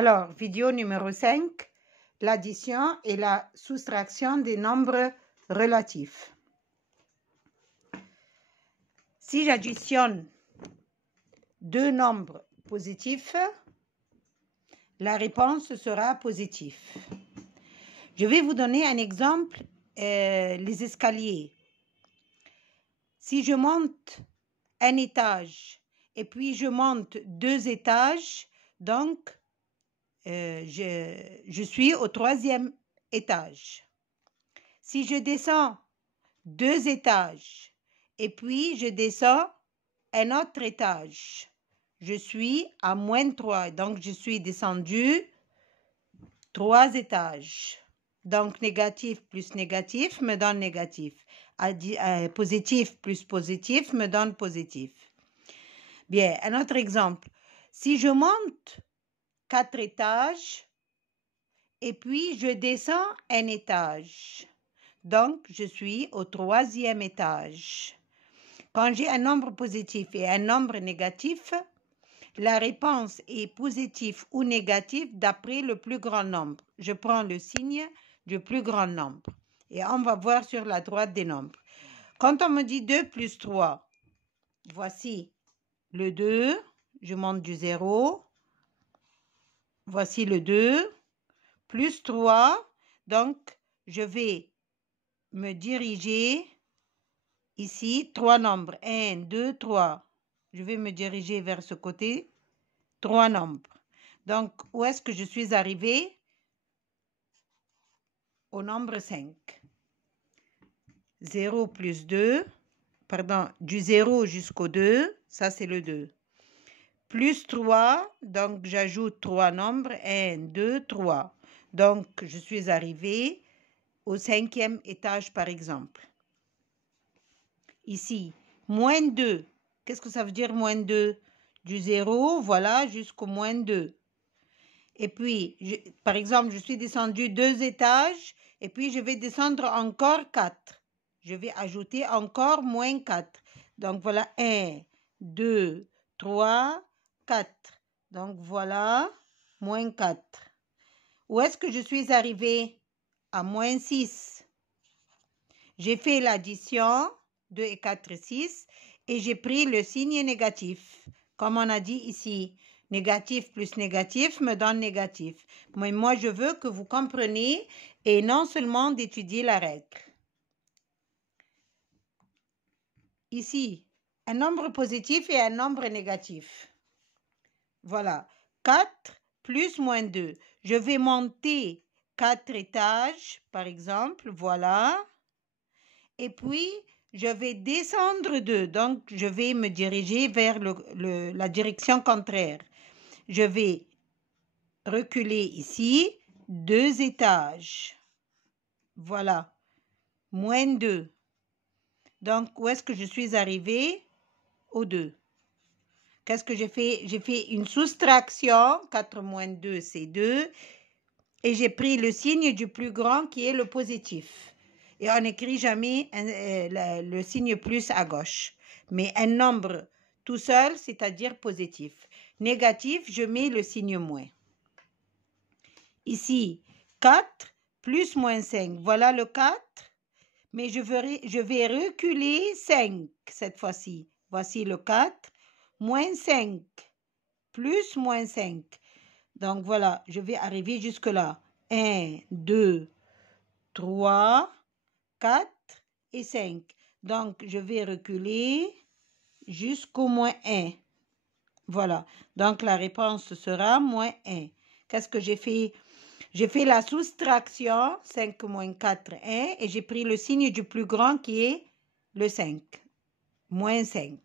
Alors, vidéo numéro 5, l'addition et la soustraction des nombres relatifs. Si j'additionne deux nombres positifs, la réponse sera positive. Je vais vous donner un exemple, les escaliers. Si je monte un étage et puis je monte 2 étages, donc je suis au 3e étage. Si je descends 2 étages et puis je descends un autre étage, je suis à -3, donc je suis descendu 3 étages. Donc négatif plus négatif me donne négatif. Positif plus positif me donne positif. Bien, un autre exemple. Si je monte 4 étages et puis je descends un étage, donc je suis au 3e étage. Quand j'ai un nombre positif et un nombre négatif, la réponse est positive ou négative d'après le plus grand nombre. Je prends le signe du plus grand nombre. Et on va voir sur la droite des nombres. Quand on me dit 2 plus 3, voici le 2, je monte du 0. Voici le 2, plus 3. Donc, je vais me diriger ici, 3 nombres. 1, 2, 3. Je vais me diriger vers ce côté. 3 nombres. Donc, où est-ce que je suis arrivée? Au nombre 5. 0 plus 2, pardon, du 0 jusqu'au 2, ça c'est le 2. Plus 3, donc j'ajoute 3 nombres, 1, 2, 3. Donc, je suis arrivée au 5e étage, par exemple. Ici, moins 2. Qu'est-ce que ça veut dire moins 2? Du 0, voilà, jusqu'au moins 2. Et puis, par exemple, je suis descendue 2 étages et puis je vais descendre encore 4. Je vais ajouter encore moins 4. Donc, voilà 1, 2, 3, 4. Donc, voilà moins 4. Où est-ce que je suis arrivée? À moins 6. J'ai fait l'addition, 2 et 4, 6, et j'ai pris le signe négatif. Comme on a dit ici, négatif plus négatif me donne négatif. Mais moi, je veux que vous compreniez et non seulement d'étudier la règle. Ici, un nombre positif et un nombre négatif. Voilà, 4 plus moins 2. Je vais monter 4 étages, par exemple, voilà. Et puis, je vais descendre 2. Donc, je vais me diriger vers la direction contraire. Je vais reculer ici 2 étages. Voilà, moins 2. Donc, où est-ce que je suis arrivée? Au 2. Qu'est-ce que j'ai fait? J'ai fait une soustraction. 4 moins 2, c'est 2. Et j'ai pris le signe du plus grand qui est le positif. Et on n'écrit jamais le signe plus à gauche. Mais un nombre tout seul, c'est-à-dire positif. Négatif, je mets le signe moins. Ici, 4 plus moins 5. Voilà le 4. Mais je vais reculer 5 cette fois-ci. Voici le 4. Moins 5. Plus moins 5. Donc voilà, je vais arriver jusque-là. 1, 2, 3, 4 et 5. Donc, je vais reculer jusqu'au moins 1. Voilà. Donc, la réponse sera moins 1. Qu'est-ce que j'ai fait? J'ai fait la soustraction, 5 moins 4, 1, et j'ai pris le signe du plus grand qui est le 5. Moins 5.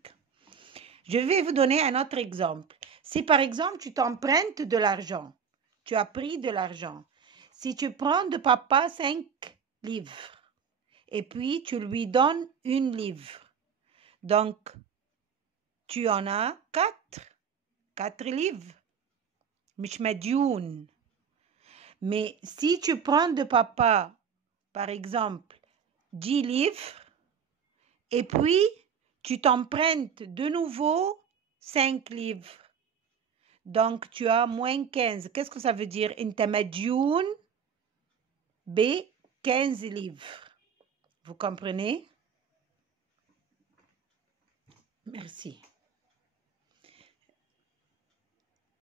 Je vais vous donner un autre exemple. Si par exemple, tu t'empruntes de l'argent, tu as pris de l'argent. Si tu prends de papa 5 livres et puis tu lui donnes 1 livre, donc tu en as 4 livres. مش مديون. Mais si tu prends de papa, par exemple, 10 livres et puis tu t'empruntes de nouveau 5 livres, Donc, tu as moins 15. Qu'est-ce que ça veut dire? انت مديون ب 15 livres. Vous comprenez? Merci.